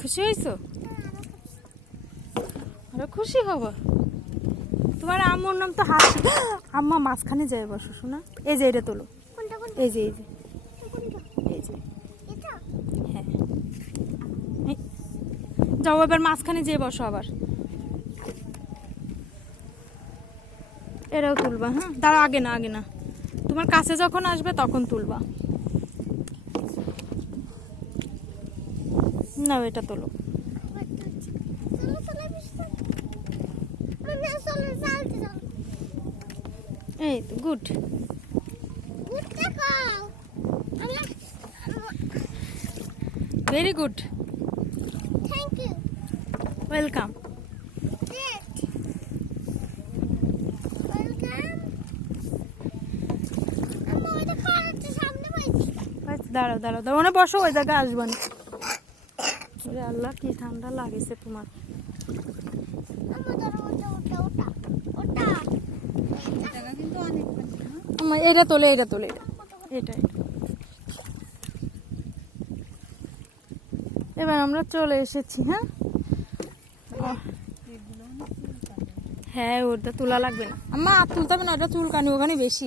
খুশি হয়েছো? আরো খুশি হব। তোমার আম্মুর নাম তো হাসি। আম্মা মাঝখানে যায় বসো শোনা। এই যে এটা তোলো, এই যে এই যে এই যে, হ্যাঁ যাও এবার মাঝখানে যেয়ে বসো আবার। এটাও তুলবা, হ্যাঁ দাঁড়া, আগে না আগে না, তোমার কাছে যখন আসবে তখন তুলবা। না এটা তোলো। এই তো গুড, ভেরি গুড, ওয়েলকাম। দাঁড়াও দাঁড়াও দাঁড়াও, ওখানে বসো, ওই জায়গায় আসবো না। আল্লাহ কি ঠান্ডা লাগেছে তোমার। এটা তোলে, এটা তোলে, এটা এবার আমরা চলে এসেছি। হ্যাঁ হ্যাঁ ওটা তোলা লাগবে না, আম্মা আর তুলতে হবে না, ওটা চুলকানি ওখানে বেশি।